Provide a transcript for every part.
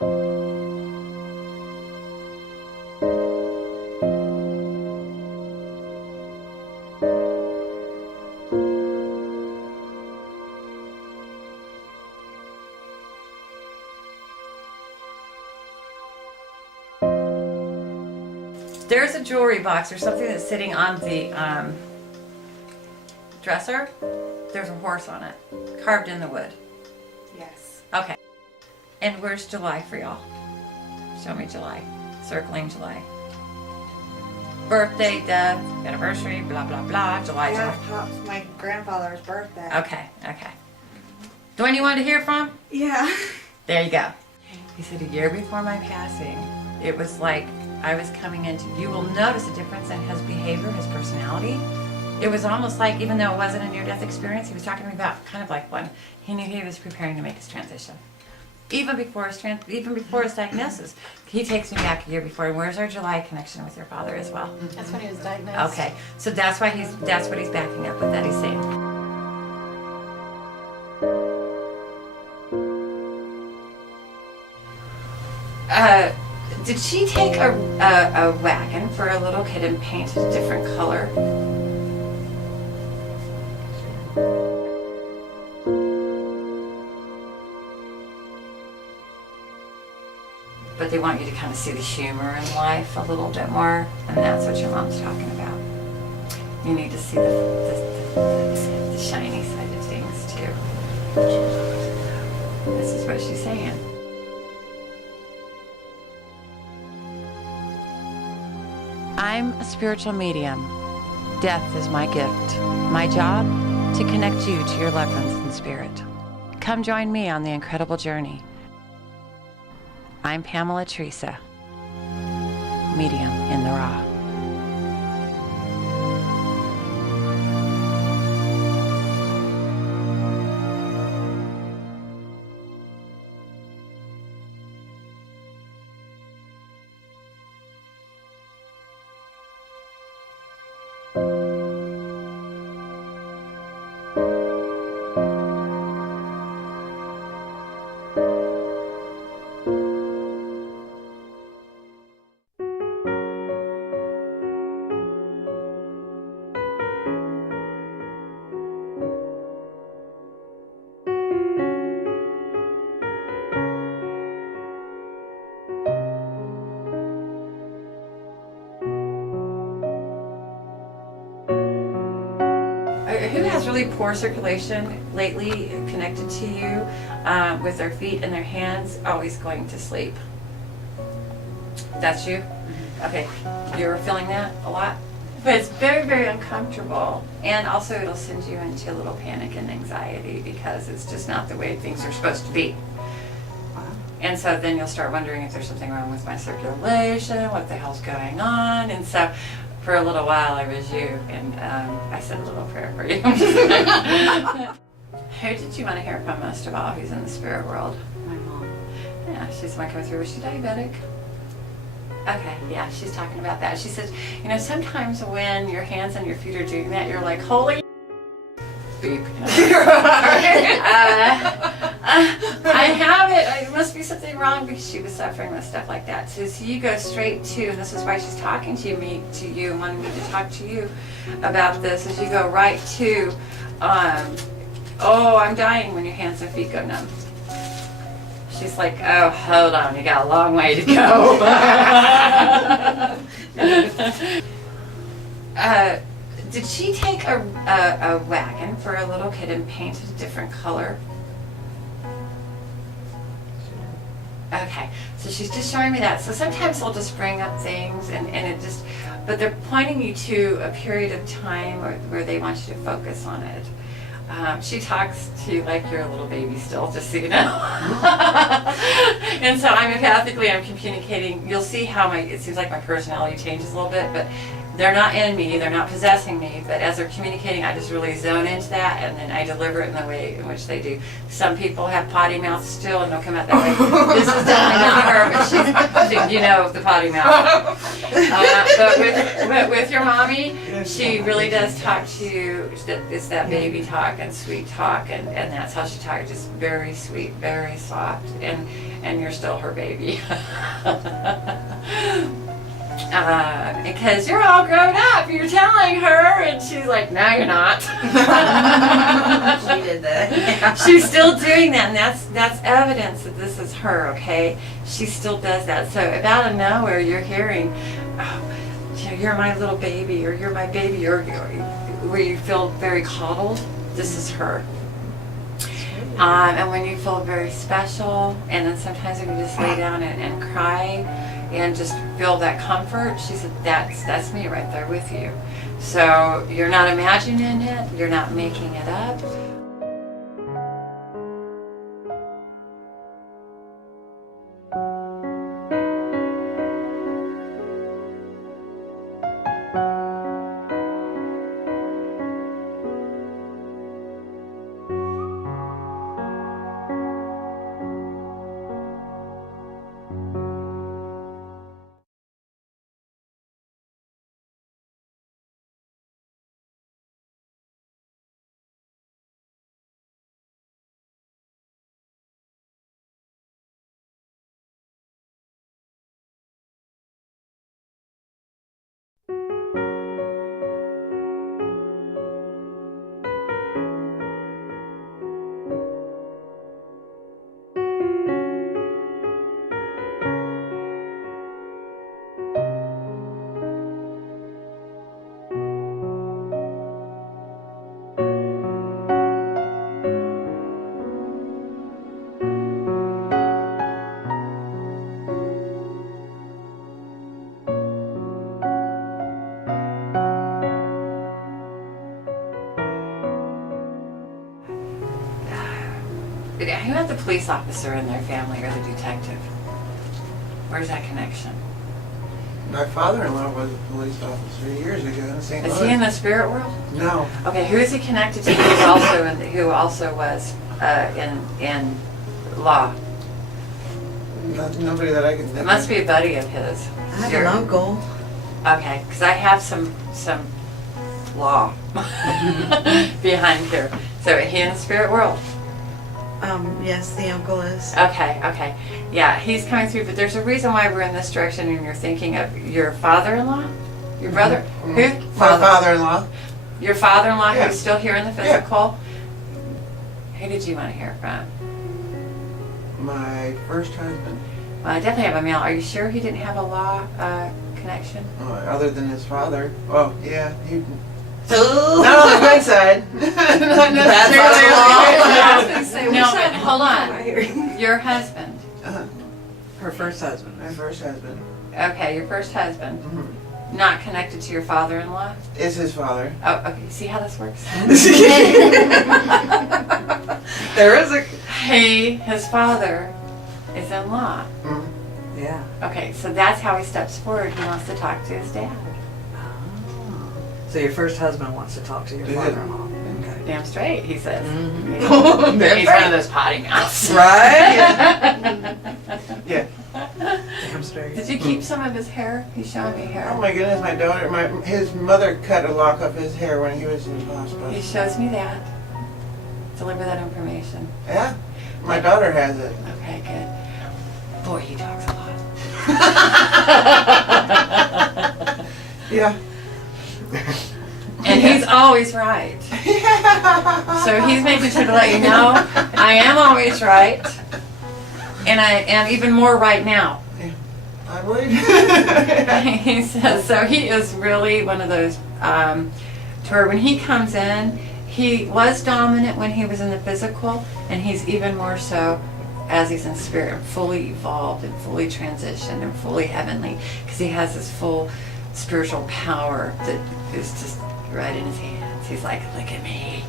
There's a jewelry box or something that's sitting on the dresser. There's a horse on it, carved in the wood. Yes. Okay. And where's July for y'all? Show me July. Circling July. Birthday, death, anniversary, blah, blah, blah. July, Yeah, July. Pop's my grandfather's birthday. Okay, okay. The one you wanted to hear from? Yeah. There you go. He said a year before my passing, it was like I was coming into, you will notice a difference in his behavior, his personality. It was almost like, even though it wasn't a near-death experience, he was talking to me about kind of like one. He knew he was preparing to make his transition. Even before his diagnosis. He takes me back a year before. And where's our July connection with your father as well? That's when he was diagnosed. Okay, so that's what he's backing up with that. He's saying. Did she take a wagon for a little kid and paint it a different color? But they want you to kind of see the humor in life a little bit more, and that's what your mom's talking about. You need to see the shiny side of things too. This is what she's saying. I'm a spiritual medium. Death is my gift. My job? To connect you to your loved ones in spirit. Come join me on the incredible journey. I'm Pamela Theresa, medium in the raw. Who has really poor circulation lately connected to you with their feet and their hands always going to sleep? That's you? Okay. You're feeling that a lot? But it's very, very uncomfortable. And also it'll send you into a little panic and anxiety because it's just not the way things are supposed to be. And so then you'll start wondering if there's something wrong with my circulation, what the hell's going on. And so for a little while I was you, and I said a little prayer for you. Who did you want to hear from most of all who's in the spirit world? My mom. Yeah, she's the one coming through. Was she diabetic? Okay, yeah, she's talking about that. She says, you know, sometimes when your hands and your feet are doing that, you're like, holy beep. I have it. It must be something wrong because she was suffering with stuff like that. So you go straight to, and this is why she's talking to you, and wanting me to talk to you about this, is you go right to, oh, I'm dying when your hands and feet go numb. She's like, oh, hold on, you got a long way to go. Did she take a wagon for a little kid and paint it a different color? Okay, so she's just showing me that. So sometimes they'll just bring up things and it just, but they're pointing you to a period of time where they want you to focus on it. She talks to you like you're a little baby still, just so you know. And so I'm empathically, I'm communicating. You'll see how it seems like my personality changes a little bit, but they're not in me, they're not possessing me, but as they're communicating, I just really zone into that, and then I deliver it in the way in which they do. Some people have potty mouth still, and they'll come out that way. This is definitely not her, but she, you know, the potty mouth. But with your mommy, she really does talk to you. It's that baby talk and sweet talk, and that's how she talks, just very sweet, very soft, and you're still her baby. Because you're all grown up, you're telling her, and she's like, no, you're not. She did that. Yeah. She's still doing that, and that's evidence that this is her, okay? She still does that. So out of nowhere, you're hearing, oh, you're my little baby, or you're my baby, or where you feel very coddled, this is her. And when you feel very special, and then sometimes when you just lay down and cry, and just feel that comfort, she said, that's me right there with you. So you're not imagining it, you're not making it up. Who had the police officer in their family or the detective? Where's that connection? My father-in-law was a police officer years ago in St. Louis. Is he in the spirit world? No. Okay, who is he connected to who also was in law? Nobody that I can think It must of. be a buddy of his. I have an uncle. Okay, because I have some law behind here. So is he in the spirit world? Yes, the uncle is. Okay. Yeah, he's coming through, but there's a reason why we're in this direction and you're thinking of your father-in-law? Your brother? Mm-hmm. Who? My father-in-law. Your father-in-law Yeah. who's still here in the physical? Who did you want to hear from? My first husband. Well, I definitely have a male. Are you sure he didn't have a law connection? Other than his father. Oh, yeah. He, Oh. not on the good side. Not necessarily. No, but hold on. Your husband. Her first husband. My first husband. Okay, your first husband. Mm-hmm. Not connected to your father-in-law? Is his father. Oh, okay. See how this works? There is a... His father is in law. Mm-hmm. Yeah. Okay, so that's how he steps forward. He wants to talk to his dad. So your first husband wants to talk to your Yeah. father-in-law. Okay. Damn straight, he says. Mhm. He's one of those potty mouths. Right? Yeah. Damn straight. Did you keep some of his hair? He's showing me hair. Oh my goodness, my daughter, his mother cut a lock off his hair when he was in the hospital. He shows me that. Deliver that information. Yeah, my daughter has it. Okay, good. Boy, he talks a lot. Yeah. And he's always right. So he's making sure to let you know, I am always right. And I am even more right now. I believe. He says, so he is really one of those, to where when he comes in, he was dominant when he was in the physical, and he's even more so as he's in spirit, and fully evolved and fully transitioned and fully heavenly, because he has this full spiritual power that is just right in his hands. He's like, look at me.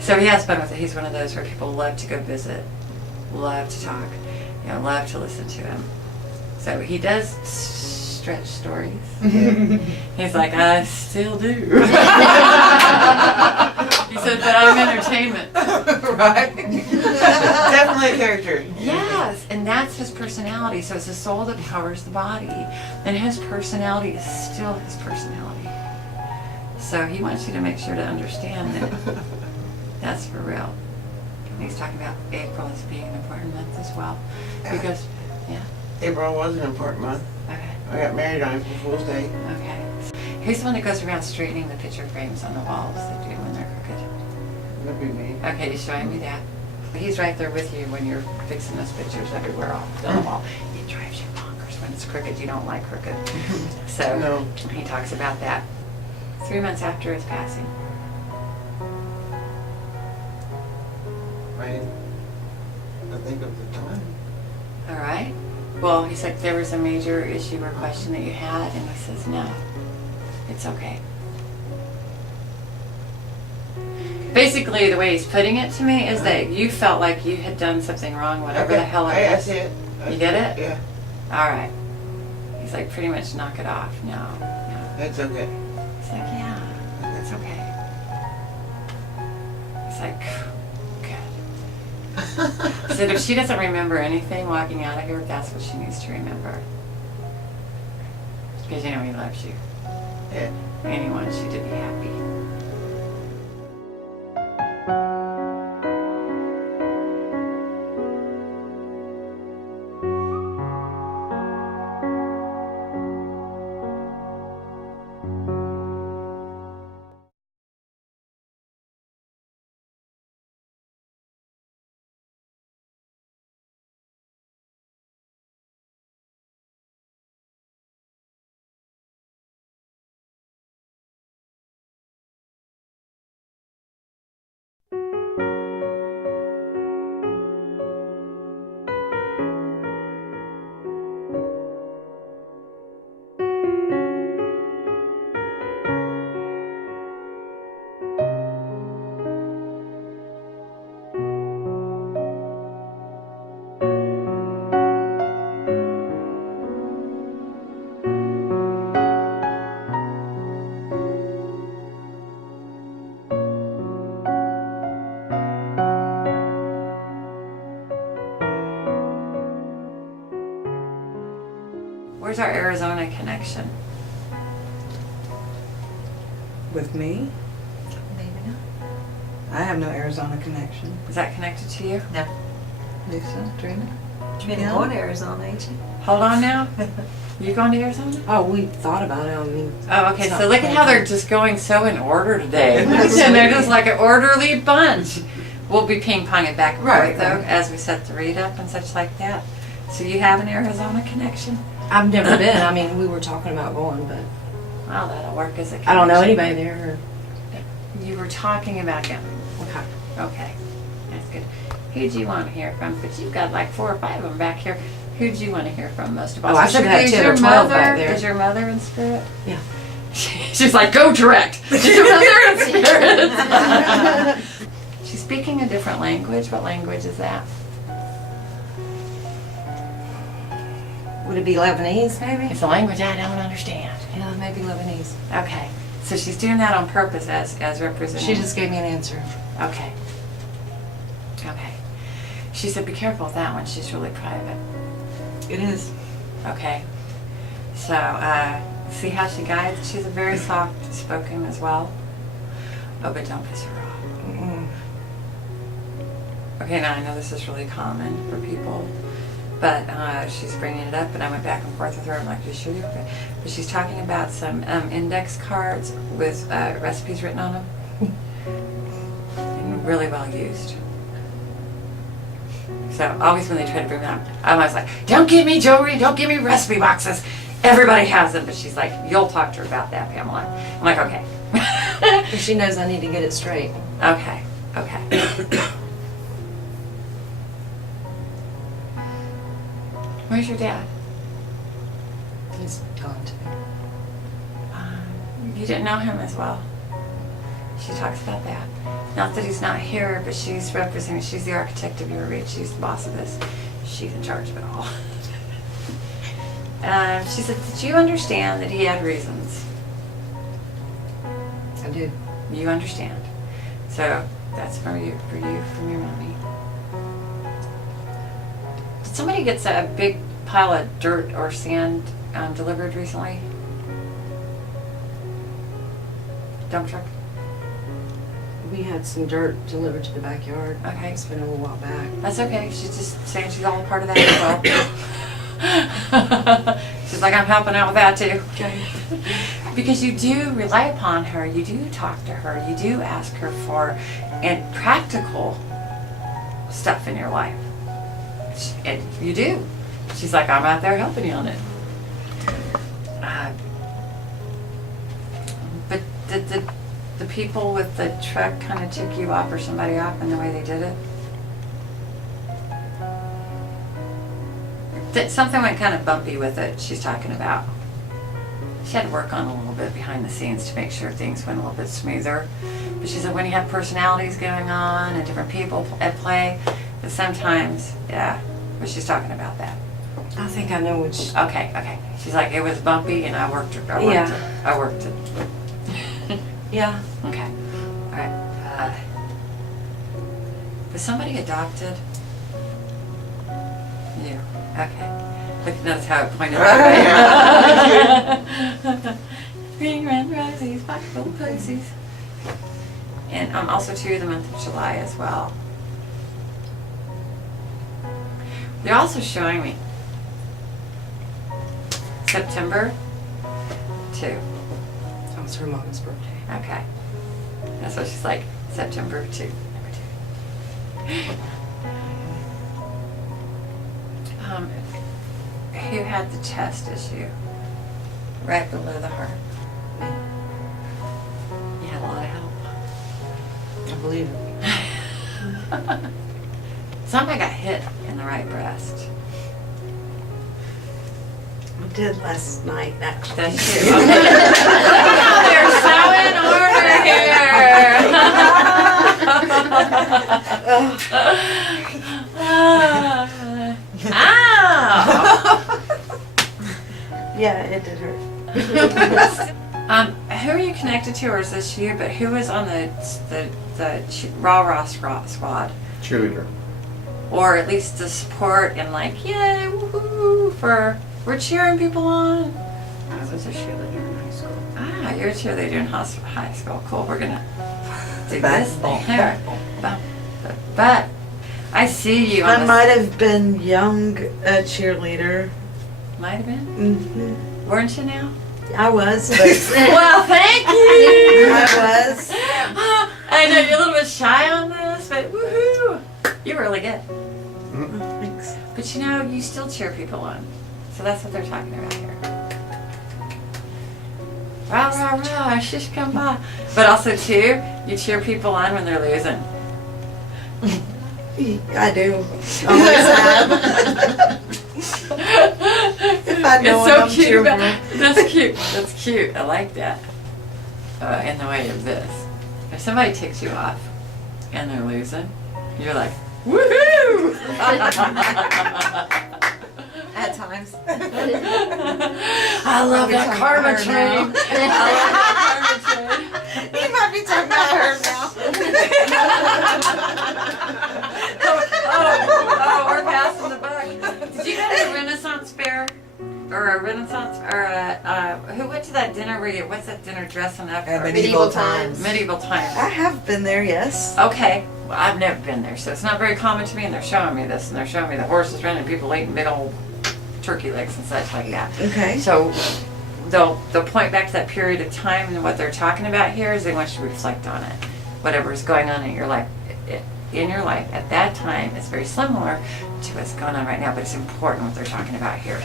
So he has fun with it. He's one of those where people love to go visit, love to talk, love to listen to him. So he does stretch stories. He's like, I still do. He said, but I'm entertainment. Right. Definitely a character. Yes, and that's his personality. So it's the soul that powers the body. And his personality is still his personality. So he wants you to make sure to understand that that's for real. And he's talking about April as being an important month as well. Because, yeah, April was an important month. okay, I got married on April Fool's Day. okay. He's the one that goes around straightening the picture frames on the walls that do when they're crooked. That'd be me. Okay, he's showing me that. He's right there with you when you're fixing those pictures everywhere on the wall. It drives you bonkers when it's crooked. You don't like crooked. So No. he talks about that 3 months after his passing. I think of the time. All right. Well, he's like, there was a major issue or question that you had, and he says, no, it's okay. Basically, the way he's putting it to me is that you felt like you had done something wrong, whatever the hell it I is. see it. You get it? Yeah, All right. He's like, pretty much knock it off. No. that's okay. He's like, yeah, that's okay. He's like, good. He said, if she doesn't remember anything walking out of here, that's what she needs to remember. Because you know he loves you. Yeah. And he wants you to be happy. Where's our Arizona connection? With me? Maybe not. I have no Arizona connection. Is that connected to you? No. Lisa, Trina? You've been Yeah. going to Arizona, ain't you? Hold on now. You going to Arizona? Oh, we thought about it. I mean, Oh, okay. It's So not look at how planned. they're just going so in order today. And they're just like an orderly bunch. We'll be ping-ponging back and Right, forth, though, right. as we set the read up and such like that. So you have an Arizona connection? I've never been. I mean, we were talking about going, but Well, that'll work as a connection. I don't know anybody there. You were talking about him. Okay. Okay. That's good. Who do you want to hear from? But you've got like 4 or 5 of them back here. Who do you want to hear from most of all? Oh, I should have Is 10 your or 12 back mother- there. Is your mother in spirit? Yeah. She's like, go direct. Is your mother in spirit? She's speaking a different language. What language is that? Would it be Lebanese, maybe? It's a language I don't understand. Yeah, maybe Lebanese. Okay. So she's doing that on purpose as representing. She just gave me an answer. Okay. Okay. She said, be careful with that one. She's really private. It is. Okay. So, see how she guides? She's a very soft spoken as well. Oh, but don't piss her off. Mm-mm. Okay, now I know this is really common for people, but she's bringing it up, and I went back and forth with her. I'm like, you sure you're okay? But she's talking about some index cards with recipes written on them. And really well used. So always when they try to bring them up, I'm always like, don't give me jewelry, don't give me recipe boxes. Everybody has them, but she's like, you'll talk to her about that, Pamela. I'm like, okay. But she knows I need to get it straight. Okay, okay. Where's your dad? He's gone too. You didn't know him as well. She talks about that. Not that he's not here, but she's representing, she's the architect of your reach, she's the boss of this. She's in charge of it all. She said, did you understand that he had reasons? I did. You understand. So that's for you, from your mommy. Did somebody get a big pile of dirt or sand delivered recently? Dump truck? We had some dirt delivered to the backyard. Okay. It's been a little while back. That's okay. She's just saying she's all part of that as well. She's like, I'm helping out with that too. Okay. Because you do rely upon her, you do talk to her, you do ask her for and practical stuff in your life. And you do. She's like, I'm out there helping you on it. But did the people with the truck kind of took you off or somebody off in the way they did it? Something went kind of bumpy with it, she's talking about. She had to work on a little bit behind the scenes to make sure things went a little bit smoother. But she said when you have personalities going on and different people at play, that sometimes, yeah, but she's talking about that. I think I know which. Okay. She's like, it was bumpy and I worked it. Yeah. Okay. All right. Was somebody adopted? You. Okay. Look, notice how it pointed that way. Green, red roses, pocket full of posies. And also too the month of July as well. They're also showing me September 2. That was her mom's birthday. Okay. That's what she's like. September 2. Number 2. Who had the chest issue? Right below the heart. You had a lot of help. I believe it. Somebody got hit in the right breast. I did last night, actually. That's you. Okay. They're so in order here. Ow! Yeah, it did hurt. Who are you connected to, or is this you? But who was on the Raw squad, Cheerleader. or at least the support and like, yay, woohoo! We're cheering people on. I was a cheerleader in high school. Ah, you're a cheerleader in high school. Cool. We're gonna do this Basketball. thing here. But I see you. On I might have been young cheerleader. Might have been. Mm-hmm. Weren't you now? I was, but Well, thank you. I was. I know you're a little bit shy on this, but woohoo! You're really good. Oh, thanks. But you know, you still cheer people on. So that's what they're talking about here. Rah, rah, rah, shish come by. But also, too, you cheer people on when they're losing. I do. Always have. If I know It's so I'm cute. cheerful. That's cute. That's cute. I like that. In the way of this. If somebody ticks you off and they're losing, you're like, woohoo! At times. I love that karma Her train. now. I love that karma train. You might be talking about her now. Oh, we're passing the buck. Did you go to a Renaissance fair? Or a Renaissance, or who went to that dinner where what's that dinner dressing up? for? Medieval times. Medieval times. I have been there, yes. Okay, well, I've never been there, so it's not very common to me, and they're showing me this, and they're showing me the horses running, people eating big old turkey legs and such like that. Okay. So they'll point back to that period of time, and what they're talking about here is they want you to reflect on it. Whatever is going on in your life, at that time, is very similar to what's going on right now, but it's important what they're talking about here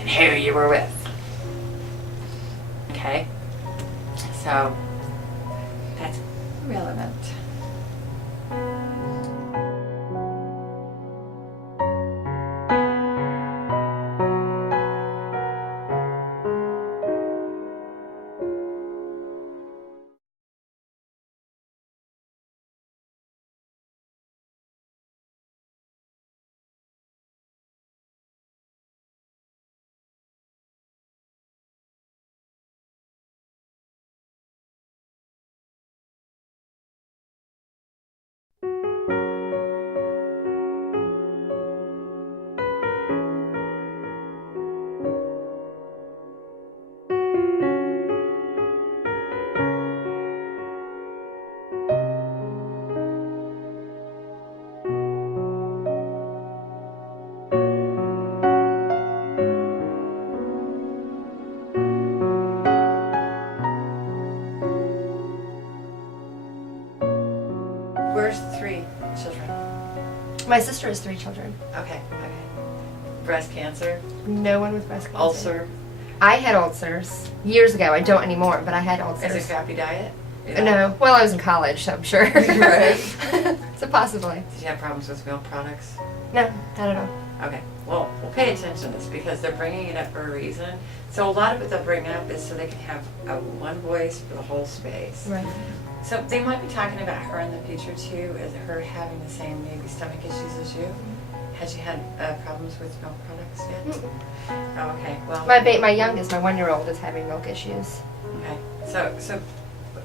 and who you were with. Okay? So that's relevant. My sister has 3 children. Okay. Breast cancer, No one with breast cancer. ulcer. I had ulcers years ago. I don't anymore, but I had Is it ulcers. crappy diet? No. Well, I was in college, so I'm sure. Right. So possibly. Did you have problems with milk products? No, not at all. Okay, well, we'll pay attention to this because they're bringing it up for a reason. So a lot of it they'll bring up is so they can have one voice for the whole space. Right. So they might be talking about her in the future too, as her having the same maybe stomach issues as you. Has she had problems with milk products yet? Oh, okay, well. My youngest, my 1-year-old, is having milk issues. Okay, so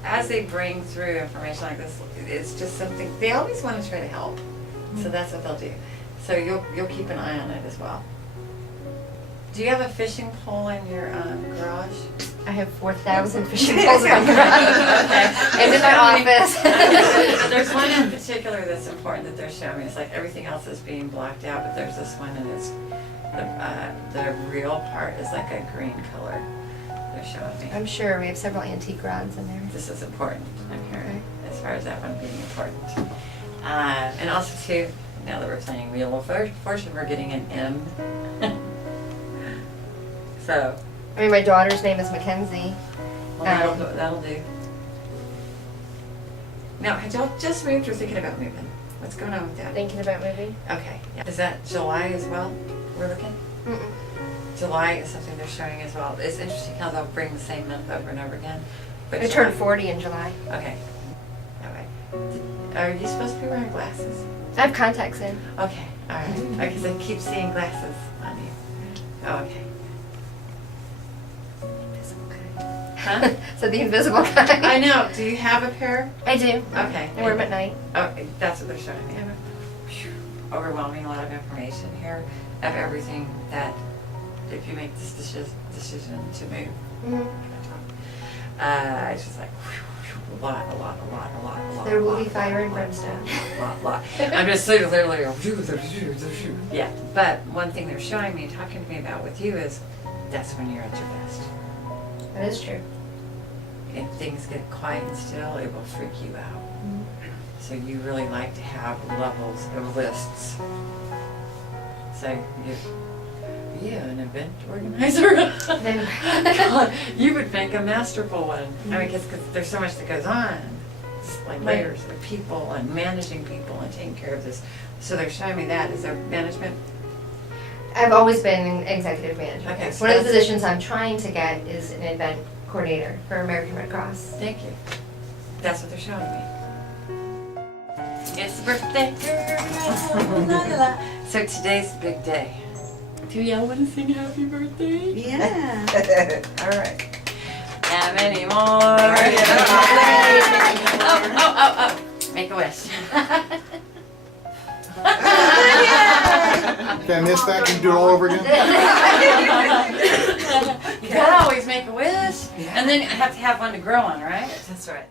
as they bring through information like this, it's just something, they always want to try to help. So that's what they'll do. So you'll keep an eye on it as well. Do you have a fishing pole in your garage? I have 4,000 fishing poles in my garage. And in my office. There's one in particular that's important that they're showing me. It's like everything else is being blocked out, but there's this one and it's the real part is like a green color. They're showing me. I'm sure we have several antique rods in there. This is important, I'm hearing, as far as that one being important. And also too, now that we're playing Wheel of Fortune, we're getting an M. So, I mean, my daughter's name is Mackenzie. well, that'll do. Now, had y'all just moved or thinking about moving? What's going on with that? Thinking about moving? Okay, yeah. Is that July as well? We're looking? Mm-mm. July is something they're showing as well. It's interesting how they'll bring the same month over and over again. But I turned 40 in July. Okay. All right. Are you supposed to be wearing glasses? I have contacts in. Okay, all right. Because I keep seeing glasses on you. Oh, okay. Huh? So the invisible guy. I know. Do you have a pair? I do. Okay. I wear them at night. Okay, that's what they're showing me. Phew, overwhelming, a lot of information here of everything that if you make this decision to move. Mhm. It's just like a lot. There will be fire and brimstone. Lot. I'm just literally, yeah. But one thing they're showing me, talking to me about with you is that's when you're at your best. That is true. If things get quiet and still, it will freak you out. So you really like to have levels of lists. So yeah, an event organizer. God, you would make a masterful one. I mean, because there's so much that goes on. It's like layers of people and managing people and taking care of this. So they're showing me that. Is there management? I've always been in executive management. Okay, so One of the that's- positions I'm trying to get is an event coordinator for American Red Cross. Thank you. That's what they're showing me. It's the birthday girl. La, la, la. So today's the big day. Do y'all want to sing happy birthday? Yeah. All right. How many more? Oh. Make a wish. Can this that can do it all over again? You gotta always make a wish. And then you have to have one to grow on, right? That's right.